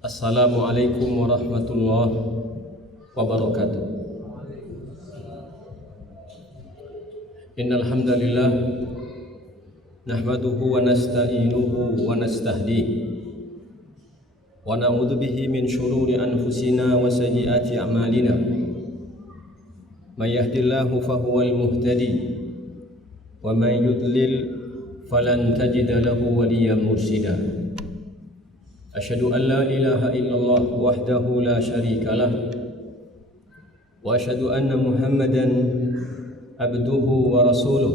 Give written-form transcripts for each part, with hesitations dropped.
Assalamualaikum warahmatullahi wabarakatuh. Innal hamdalillah nahmaduhu wa nasta'inuhu wa nastahdihi wa na'udzu bihi min shururi anfusina wa sayyiati a'malina. May yahdihillahu fahuwal muhtadi wa may yudlil falan tajida lahu waliyyan mursyida. Asyhadu an la ilaha illallah wahdahu la syarika lah wa asyhadu anna Muhammadan abduhu wa rasuluh.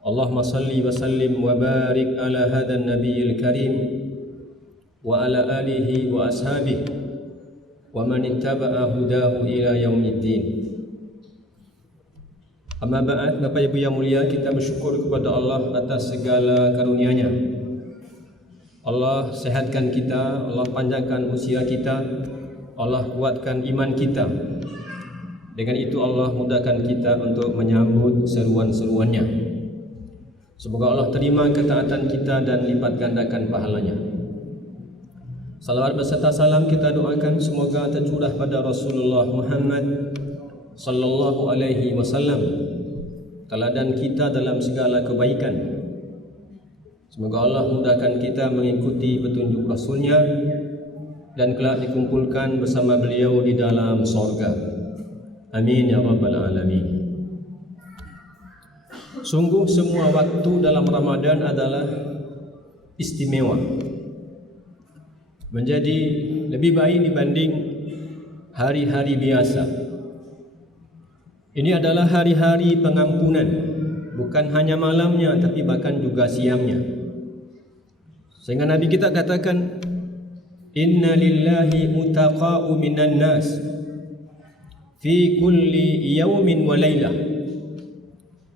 Allahumma salli wa sallim wa barik ala hadan nabiyil karim wa ala alihi wa ashabihi wa man ittaba'a hudahu ila yaumiddin. Amma ba'd, Bapak Ibu yang mulia, kita bersyukur kepada Allah atas segala karunia-Nya. Allah sehatkan kita, Allah panjangkan usia kita, Allah kuatkan iman kita. Dengan itu Allah mudahkan kita untuk menyambut seruan-seruannya. Semoga Allah terima ketaatan kita dan lipat gandakan pahalanya. Salawat beserta salam kita doakan semoga tercurah pada Rasulullah Muhammad sallallahu alaihi wasallam, teladan kita dalam segala kebaikan. Semoga Allah mudahkan kita mengikuti petunjuk Rasulnya dan kelak dikumpulkan bersama beliau di dalam sorga. Amin ya rabbal alamin. Sungguh semua waktu dalam Ramadan adalah istimewa, menjadi lebih baik dibanding hari-hari biasa. Ini adalah hari-hari pengampunan, bukan hanya malamnya tapi bahkan juga siangnya. Sehingga Nabi kita katakan, inna lillahi mutaqa'u minan nas fi kulli yawmin wa laylah.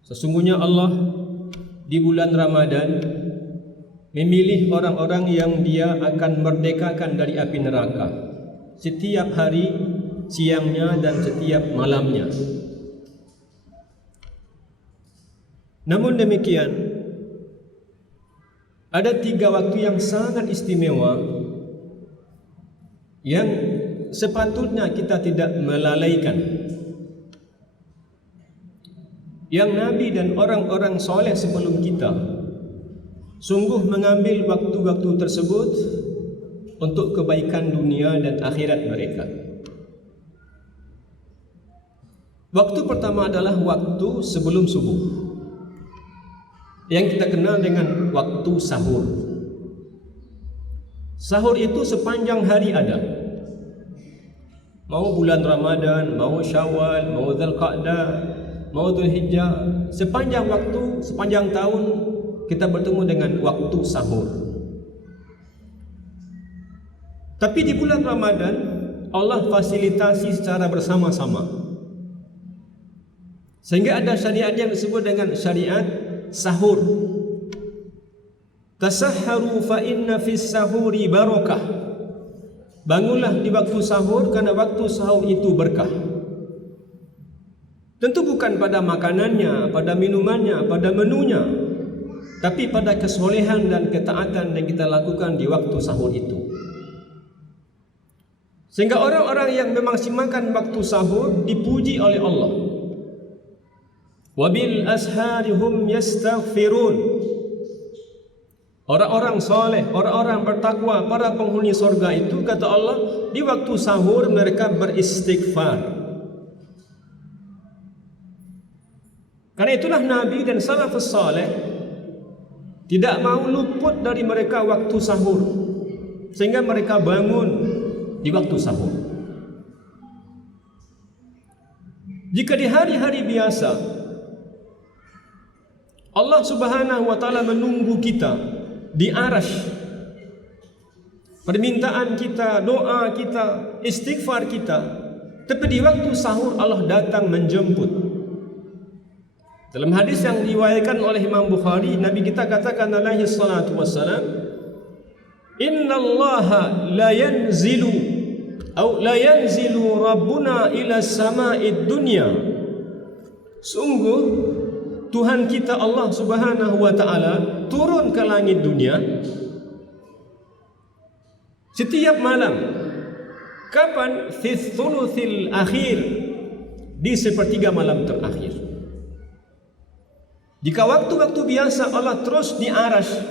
Sesungguhnya Allah di bulan Ramadan memilih orang-orang yang Dia akan merdekakan dari api neraka setiap hari, siangnya dan setiap malamnya. Namun demikian, ada 3 waktu yang sangat istimewa yang sepatutnya kita tidak melalaikan, yang Nabi dan orang-orang soleh sebelum kita sungguh mengambil waktu-waktu tersebut untuk kebaikan dunia dan akhirat mereka. Waktu pertama adalah waktu sebelum subuh, yang kita kenal dengan waktu sahur. Sahur itu sepanjang hari ada. Mau bulan Ramadan, mau Syawal, mau Dzulqa'dah, mau Dzulhijjah, sepanjang waktu, sepanjang tahun kita bertemu dengan waktu sahur. Tapi di bulan Ramadan Allah fasilitasi secara bersama-sama, sehingga ada syariat yang disebut dengan syariat sahur. Tasahharu fa inna fis sahuri barakah. Bangunlah di waktu sahur karena waktu sahur itu berkah. Tentu bukan pada makanannya, pada minumannya, pada menunya, tapi pada kesolehan dan ketaatan yang kita lakukan di waktu sahur itu. Sehingga orang-orang yang memaksimalkan waktu sahur dipuji oleh Allah. Wabil asharihum yastaghfirun. Orang-orang soleh, orang-orang bertakwa, para penghuni surga itu, kata Allah, di waktu sahur mereka beristighfar. Karena itulah Nabi dan salafus saleh tidak mau luput dari mereka waktu sahur, sehingga mereka bangun di waktu sahur. Jika di hari-hari biasa Allah Subhanahu wa taala menunggu kita di arasy, permintaan kita, doa kita, istighfar kita, tapi di waktu sahur Allah datang menjemput. Dalam hadis yang diriwayatkan oleh Imam Bukhari, Nabi kita katakan alaihi salatu wassalam, innallaha la yanzilu rabbuna ila sama'id dunya. Sungguh Tuhan kita Allah Subhanahu wa taala turun ke langit dunia setiap malam. Kapan? Fi thuluthil akhir, di sepertiga malam terakhir. Jika waktu-waktu biasa Allah terus di arsy.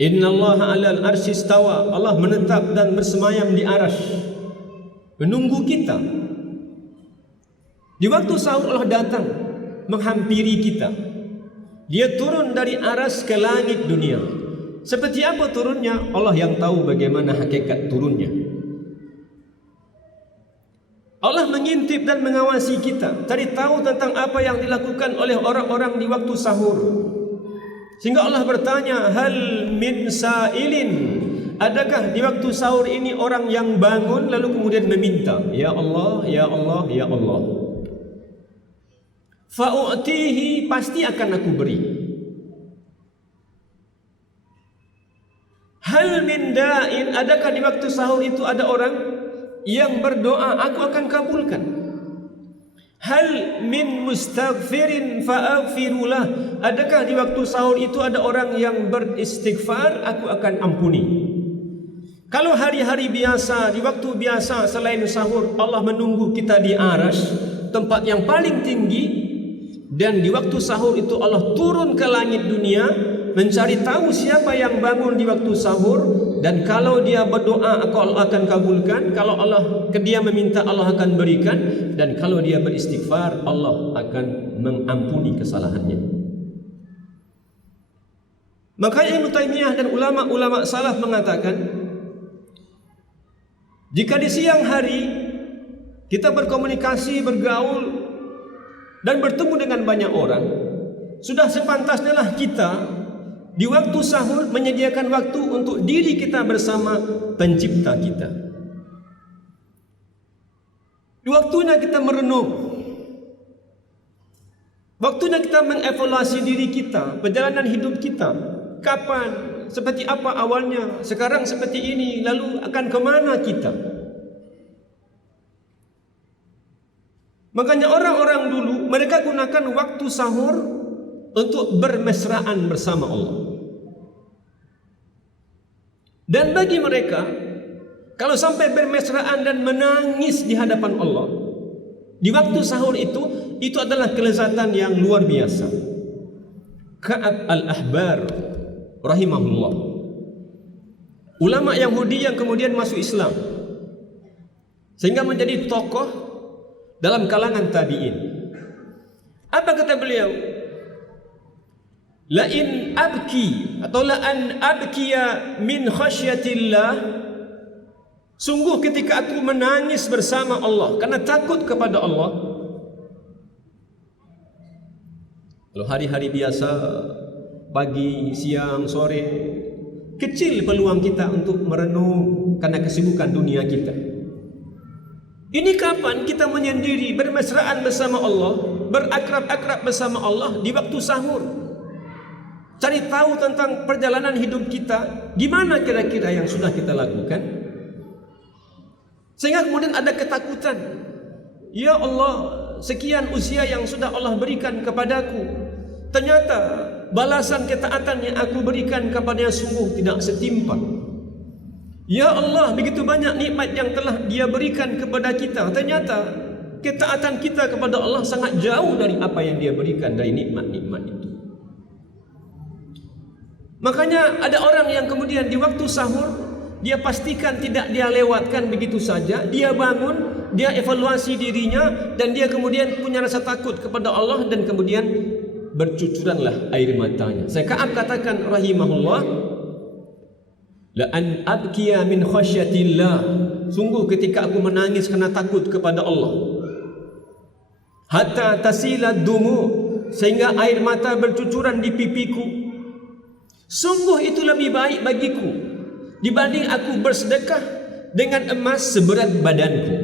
Innallaha 'alal arsy istawa, Allah menetap dan bersemayam di arsy, menunggu kita. Di waktu sahur Allah datang menghampiri kita. Dia turun dari arsy ke langit dunia. Seperti apa turunnya? Allah yang tahu bagaimana hakikat turunnya. Allah mengintip dan mengawasi kita, cari tahu tentang apa yang dilakukan oleh orang-orang di waktu sahur. Sehingga Allah bertanya, hal min sa'ilin, adakah di waktu sahur ini orang yang bangun lalu kemudian meminta, ya Allah, ya Allah, ya Allah. Fa'u'tihi, pasti akan aku beri. Hal min da'in, adakah di waktu sahur itu ada orang yang berdoa, aku akan kabulkan. Hal min mustaghfirin fa'aghfirulah, adakah di waktu sahur itu ada orang yang beristighfar, aku akan ampuni. Kalau hari-hari biasa, di waktu biasa selain sahur, Allah menunggu kita di arsy, tempat yang paling tinggi. Dan di waktu sahur itu Allah turun ke langit dunia, mencari tahu siapa yang bangun di waktu sahur. Dan kalau dia berdoa, Allah akan kabulkan. Kalau dia meminta, Allah akan berikan. Dan kalau dia beristighfar, Allah akan mengampuni kesalahannya. Maka Ibnu Taimiyah dan ulama-ulama salaf mengatakan, jika di siang hari kita berkomunikasi, bergaul dan bertemu dengan banyak orang, sudah sepantasnya lah kita di waktu sahur menyediakan waktu untuk diri kita bersama pencipta kita. Di waktunya kita merenung, waktunya kita mengevaluasi diri kita, perjalanan hidup kita. Kapan, seperti apa awalnya, sekarang seperti ini, lalu akan kemana kita. Makanya orang-orang dulu mereka gunakan waktu sahur untuk bermesraan bersama Allah. Dan bagi mereka, kalau sampai bermesraan dan menangis di hadapan Allah di waktu sahur itu adalah kelezatan yang luar biasa. Ka'ab al-Ahbar rahimahullah, ulama Yahudi yang kemudian masuk Islam sehingga menjadi tokoh dalam kalangan tabi'in. Apa kata beliau? La in abki atau la an abkiya min khasyatillah, sungguh ketika aku menangis bersama Allah karena takut kepada Allah. Kalau hari-hari biasa, pagi, siang, sore, kecil peluang kita untuk merenung karena kesibukan dunia kita. Ini kapan kita menyendiri, bermesraan bersama Allah, berakrab-akrab bersama Allah di waktu sahur. Cari tahu tentang perjalanan hidup kita, gimana kira-kira yang sudah kita lakukan. Sehingga kemudian ada ketakutan. Ya Allah, sekian usia yang sudah Allah berikan kepadaku, ternyata balasan ketaatan yang aku berikan kepadanya sungguh tidak setimpal. Ya Allah, begitu banyak nikmat yang telah Dia berikan kepada kita, ternyata ketaatan kita kepada Allah sangat jauh dari apa yang Dia berikan dari nikmat-nikmat itu. Makanya ada orang yang kemudian di waktu sahur, dia pastikan tidak dia lewatkan begitu saja. Dia bangun, dia evaluasi dirinya, dan dia kemudian punya rasa takut kepada Allah, dan kemudian bercucuranlah air matanya. Saya Ka'ab katakan rahimahullah, la an abkiya min khasyatillah, sungguh ketika aku menangis karena takut kepada Allah, hatta tasila dumu, sehingga air mata bercucuran di pipiku, sungguh itu lebih baik bagiku dibanding aku bersedekah dengan emas seberat badanku.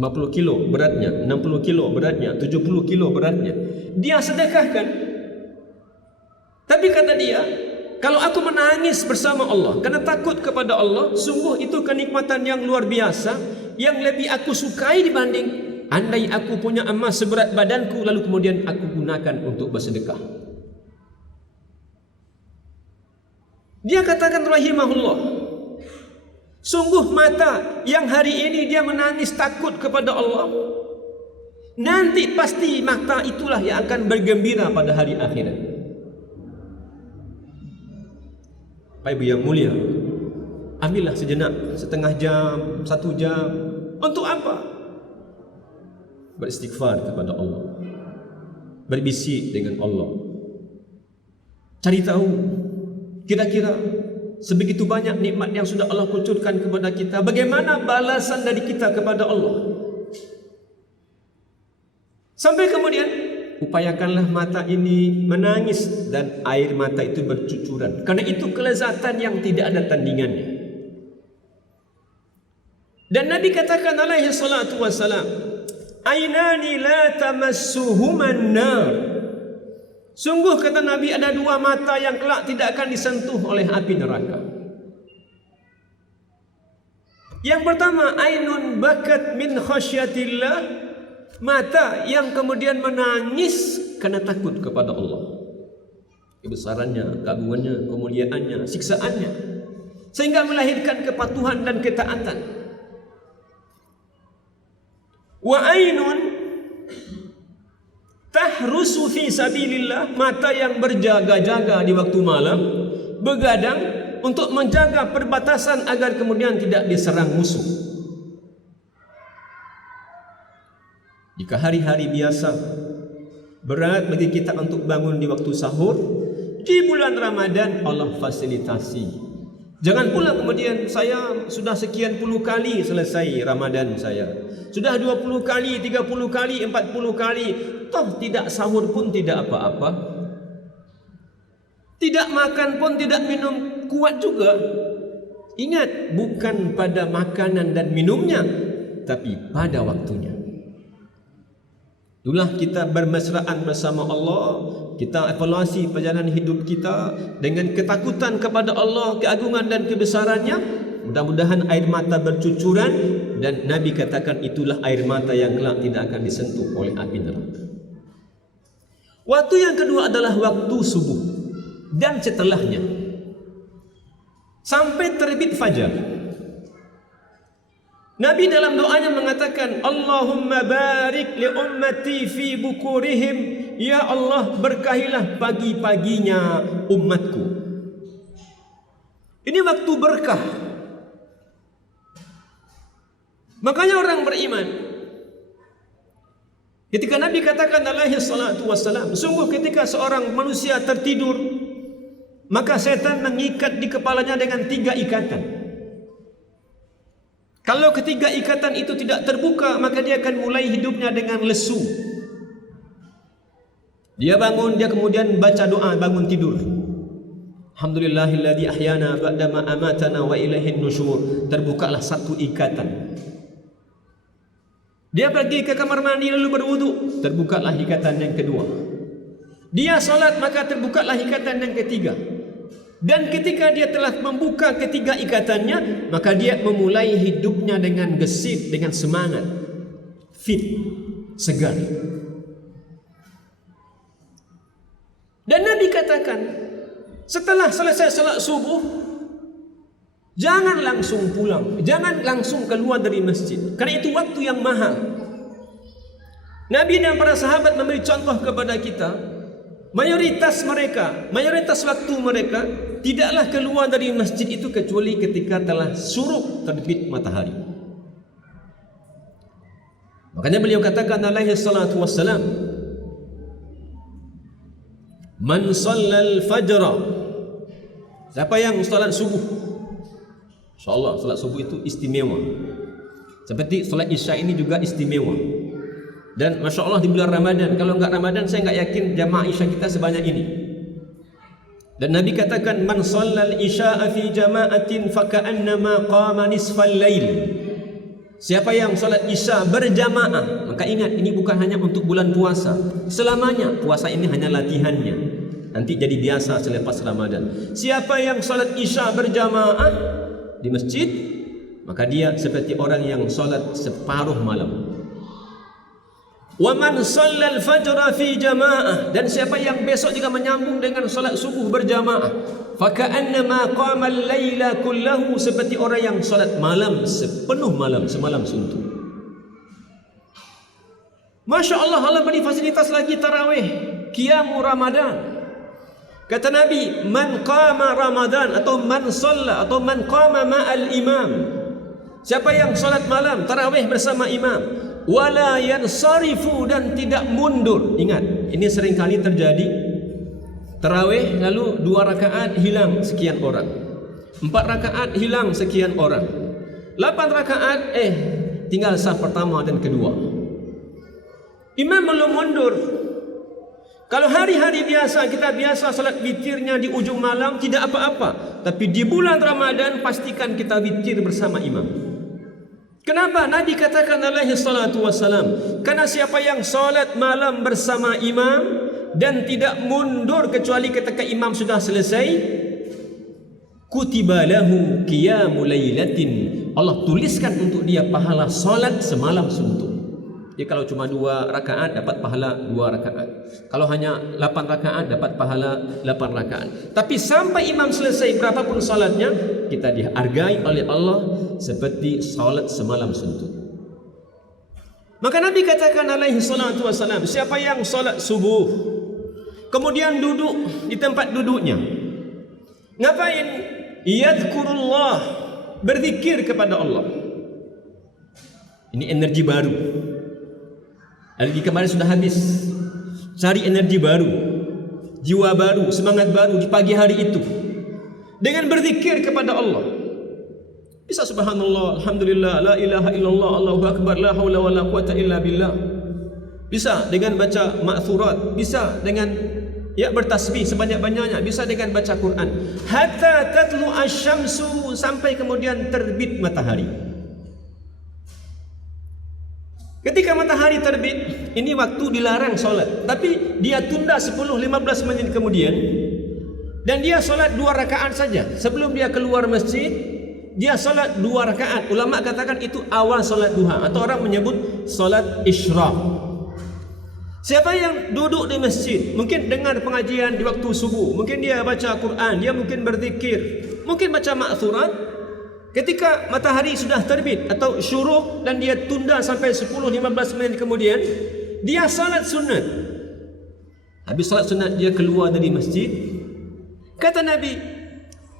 50 kilo beratnya, 60 kilo beratnya, 70 kilo beratnya, dia sedekahkan. Tapi kata dia, kalau aku menangis bersama Allah karena takut kepada Allah, sungguh itu kenikmatan yang luar biasa, yang lebih aku sukai dibanding andai aku punya emas seberat badanku lalu kemudian aku gunakan untuk bersedekah. Dia katakan rahimahullah, sungguh mata yang hari ini dia menangis takut kepada Allah, nanti pasti mata itulah yang akan bergembira pada hari akhirat. Bapak Ibu yang mulia, ambillah sejenak, setengah jam, 1 jam. Untuk apa? Beristighfar kepada Allah, berbisik dengan Allah, cari tahu kira-kira sebegitu banyak nikmat yang sudah Allah kucurkan kepada kita, bagaimana balasan dari kita kepada Allah. Sampai kemudian upayakanlah mata ini menangis dan air mata itu bercucuran, karena itu kelezatan yang tidak ada tandingannya. Dan Nabi katakan alaihi salatu wassalam, ainani la tamassuhuman nar. Sungguh kata Nabi, ada 2 mata yang kelak tidak akan disentuh oleh api neraka. Yang pertama, ainun bakat min khasyatillah, mata yang kemudian menangis karena takut kepada Allah, kebesarannya, keagungannya, kemuliaannya, siksaannya, sehingga melahirkan kepatuhan dan ketaatan. Wa ainun tahrusu fi sabilillah, mata yang berjaga-jaga di waktu malam, begadang untuk menjaga perbatasan agar kemudian tidak diserang musuh. Jika hari-hari biasa berat bagi kita untuk bangun di waktu sahur, di bulan Ramadan Allah fasilitasi. Jangan pula kemudian saya sudah sekian puluh kali selesai Ramadan saya, sudah 20 kali, 30 kali, 40 kali, toh tidak sahur pun tidak apa-apa, tidak makan pun tidak minum kuat juga. Ingat, bukan pada makanan dan minumnya, tapi pada waktunya. Itulah kita bermesraan bersama Allah, kita evaluasi perjalanan hidup kita dengan ketakutan kepada Allah, keagungan dan kebesarannya. Mudah-mudahan air mata bercucuran, dan Nabi katakan itulah air mata yang kelak tidak akan disentuh oleh api neraka. Waktu yang kedua adalah waktu subuh dan setelahnya sampai terbit fajar. Nabi dalam doanya mengatakan, Allahumma barik li ummati fi bukurihim, ya Allah berkahilah pagi-paginya umatku. Ini waktu berkah. Makanya orang beriman, ketika Nabi katakan alaihi salatu wassalam, sungguh ketika seorang manusia tertidur, maka setan mengikat di kepalanya dengan 3 ikatan. Kalau ketiga ikatan itu tidak terbuka, maka dia akan mulai hidupnya dengan lesu. Dia bangun, dia kemudian baca doa bangun tidur. Alhamdulillahilladzi ahyana ba'dama amatana wa ilaihin nusyur. Terbukalah 1 ikatan. Dia pergi ke kamar mandi lalu berwudu, terbukalah ikatan yang kedua. Dia salat, maka terbukalah ikatan yang ketiga. Dan ketika dia telah membuka ketiga ikatannya, maka dia memulai hidupnya dengan gesit, dengan semangat, fit, segar. Dan Nabi katakan, setelah selesai salat subuh, jangan langsung pulang, jangan langsung keluar dari masjid, karena itu waktu yang mahal. Nabi dan para sahabat memberi contoh kepada kita, mayoritas waktu mereka tidaklah keluar dari masjid itu kecuali ketika telah syuruk terbit matahari. Makanya beliau katakan alaihi salatu wassalam, man shallal fajra, siapa yang salat subuh, insyaallah salat subuh itu istimewa. Seperti salat isya ini juga istimewa. Dan Masya Allah di bulan Ramadan, kalau enggak Ramadan saya enggak yakin jamaah isya kita sebanyak ini. Dan Nabi katakan, man shallal isya'a fi jama'atin faka'annama qama nisfal lail. Siapa yang salat isya berjamaah, maka ingat ini bukan hanya untuk bulan puasa, selamanya. Puasa ini hanya latihannya, nanti jadi biasa selepas Ramadan. Siapa yang salat isya berjamaah di masjid, maka dia seperti orang yang salat separuh malam. Wa man shallal fajra fi jamaah, dan siapa yang besok juga menyambung dengan solat subuh berjamaah, faka'annama qama al-laila kullahu, seperti orang yang solat malam sepenuh malam, semalam suntuk. Masya Allah, Allah beri fasilitas lagi tarawih, qiyamu Ramadan. Kata Nabi, man qama Ramadan atau man shalla atau man qama ma'al imam, siapa yang solat malam tarawih bersama imam, wala yansarifu, dan tidak mundur. Ingat, ini seringkali terjadi. Tarawih lalu 2 rakaat hilang sekian orang, 4 rakaat hilang sekian orang, 8 rakaat tinggal saf pertama dan kedua, imam belum mundur. Kalau hari-hari biasa kita biasa salat witirnya di ujung malam, tidak apa-apa. Tapi di bulan Ramadan pastikan kita witir bersama imam. Kenapa? Nabi katakan alaihi salatu wassalam, karena siapa yang salat malam bersama imam dan tidak mundur kecuali ketika imam sudah selesai, kutiba lahu qiyamul lailatin, Allah tuliskan untuk dia pahala salat semalam suntuk. Jadi kalau cuma 2 rakaat dapat pahala 2 rakaat. Kalau hanya 8 rakaat dapat pahala 8 rakaat. Tapi sampai imam selesai berapapun salatnya, kita dihargai oleh Allah seperti salat semalam suntuk. Maka Nabi katakan alaihi salatu wassalam, siapa yang salat subuh kemudian duduk di tempat duduknya, ngapain? Yadhkurullah, berzikir kepada Allah. Ini energi baru. Energi kemarin sudah habis. Cari energi baru, jiwa baru, semangat baru di pagi hari itu dengan berzikir kepada Allah. Bisa subhanallah, alhamdulillah, la ilaha illallah, Allahu akbar, la haula wala quwata illa billah. Bisa dengan baca ma'thurat, bisa dengan bertasbih sebanyak-banyaknya, bisa dengan baca Quran. Hatta tatlu asy-syamsu, sampai kemudian terbit matahari. Ketika matahari terbit, ini waktu dilarang solat, tapi dia tunda 10-15 menit kemudian, dan dia solat 2 rakaat saja. Sebelum dia keluar masjid, dia solat 2 rakaat. Ulama katakan itu awal solat duha, atau orang menyebut solat isyraq. Siapa yang duduk di masjid, mungkin dengar pengajian di waktu subuh, mungkin dia baca Quran, dia mungkin berzikir, mungkin baca ma'thurat. Ketika matahari sudah terbit atau syuruk dan dia tunda sampai 10-15 menit kemudian, dia salat sunat. Habis salat sunat dia keluar dari masjid. Kata Nabi,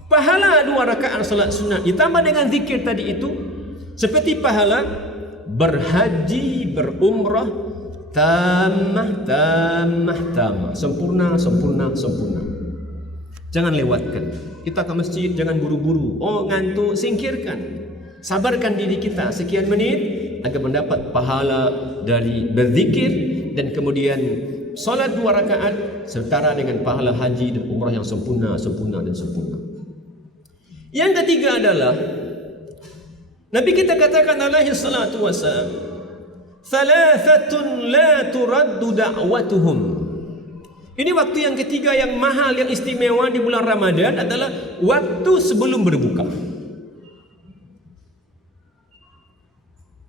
pahala 2 rakaat salat sunat ditambah dengan zikir tadi itu seperti pahala berhaji, berumrah tamah, sempurna. Jangan lewatkan. Kita ke masjid jangan buru-buru. Oh, ngantuk, singkirkan. Sabarkan diri kita sekian menit agar mendapat pahala dari berzikir, dan kemudian solat 2 rakaat setara dengan pahala haji dan umrah yang sempurna. Yang ketiga adalah Nabi kita katakan alaihi salatu wassalam, thalathatun la turaddu da'watuhum. Ini waktu yang ketiga yang mahal, yang istimewa di bulan Ramadan adalah waktu sebelum berbuka.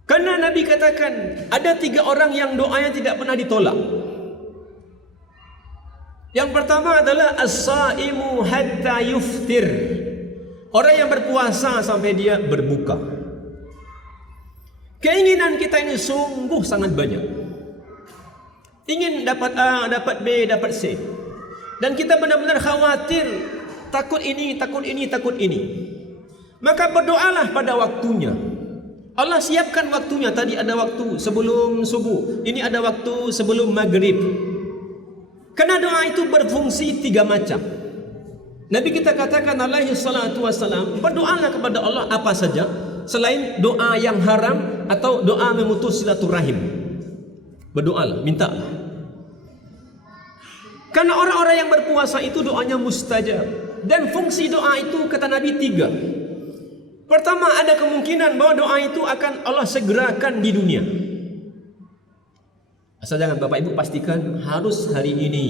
Karena Nabi katakan ada 3 orang yang doanya tidak pernah ditolak. Yang pertama adalah as-saimu hatta yuftir, orang yang berpuasa sampai dia berbuka. Keinginan kita ini sungguh sangat banyak. Ingin dapat A, dapat B, dapat C. Dan kita benar-benar khawatir, takut ini. Maka berdoalah pada waktunya. Allah siapkan waktunya. Tadi ada waktu sebelum subuh, ini ada waktu sebelum maghrib. Karena doa itu berfungsi 3 macam. Nabi kita katakan alaihi salatu wassalam, berdoalah kepada Allah apa saja selain doa yang haram atau doa memutus silaturahim. Berdoalah, mintalah. Karena orang-orang yang berpuasa itu doanya mustajab. Dan fungsi doa itu kata Nabi 3. Pertama, ada kemungkinan bahwa doa itu akan Allah segerakan di dunia. Asal jangan Bapak Ibu pastikan harus hari ini,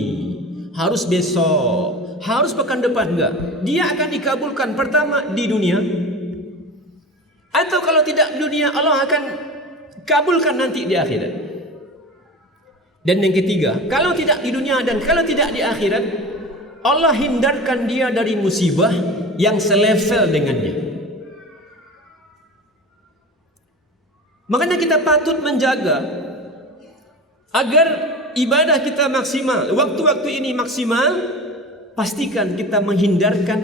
harus besok, harus pekan depan, enggak. Dia akan dikabulkan pertama di dunia. Atau kalau tidak di dunia, Allah akan kabulkan nanti di akhirat. Dan yang ketiga, kalau tidak di dunia dan kalau tidak di akhirat, Allah hindarkan dia dari musibah yang selevel dengan dia. Makanya kita patut menjaga agar ibadah kita maksimal, waktu-waktu ini maksimal. Pastikan kita menghindarkan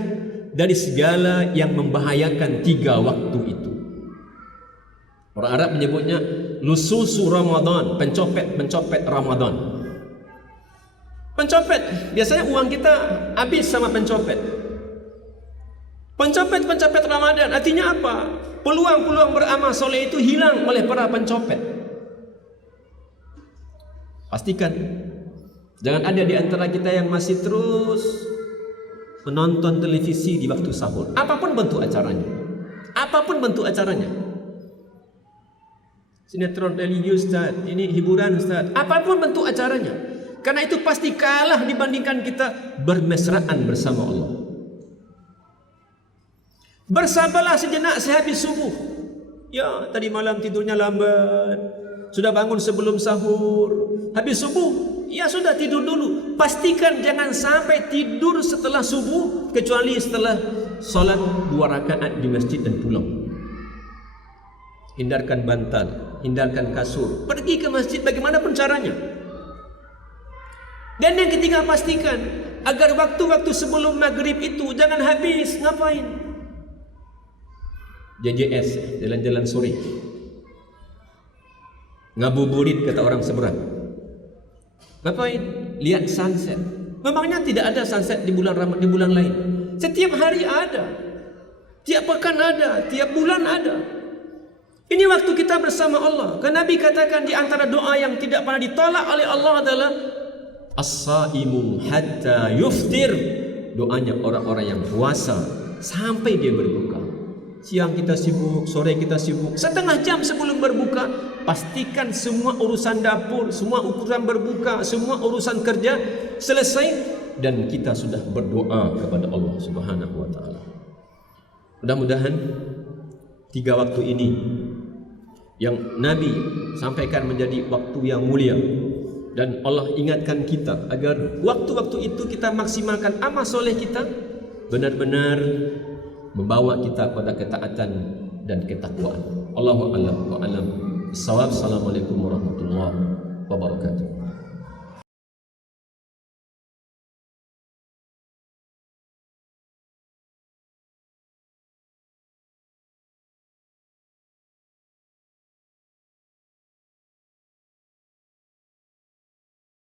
dari segala yang membahayakan 3 waktu itu. Orang Arab menyebutnya lususu Ramadan, pencopet Ramadan. Pencopet, biasanya uang kita habis sama pencopet. Pencopet Ramadan, artinya apa? Peluang-peluang beramal soleh itu hilang oleh para pencopet. Pastikan jangan ada di antara kita yang masih terus menonton televisi di waktu sahur. Apapun bentuk acaranya. Sinetron religius Ustaz, ini hiburan Ustaz. Apapun bentuk acaranya. Karena itu pasti kalah dibandingkan kita bermesraan bersama Allah. Bersabarlah sejenak sehabis subuh. Ya, tadi malam tidurnya lambat. Sudah bangun sebelum sahur. Habis subuh, ya sudah tidur dulu. Pastikan jangan sampai tidur setelah subuh, kecuali setelah solat 2 rakaat di masjid dan pulang. Hindarkan bantal, hindarkan kasur. Pergi ke masjid bagaimanapun caranya. Dan yang ketiga, pastikan agar waktu-waktu sebelum maghrib itu jangan habis. Ngapain? JJS, jalan-jalan sore. Ngabuburit kata orang seberang. Ngapain? Lihat sunset. Memangnya tidak ada sunset di bulan Ramadan, di bulan lain? Setiap hari ada. Tiap pekan ada, tiap bulan ada. Ini waktu kita bersama Allah. Karena Nabi katakan di antara doa yang tidak pernah ditolak oleh Allah adalah as-saimu hatta yuftir. Doanya orang-orang yang puasa sampai dia berbuka. Siang kita sibuk, sore kita sibuk. Setengah jam sebelum berbuka, pastikan semua urusan dapur, semua urusan berbuka, semua urusan kerja selesai dan kita sudah berdoa kepada Allah Subhanahu wa taala. Mudah-mudahan 3 waktu ini yang Nabi sampaikan menjadi waktu yang mulia, dan Allah ingatkan kita agar waktu-waktu itu kita maksimalkan amal soleh kita, benar-benar membawa kita pada ketaatan dan ketakwaan. Allahu a'lam wa a'lam. Assalamualaikum warahmatullahi wabarakatuh.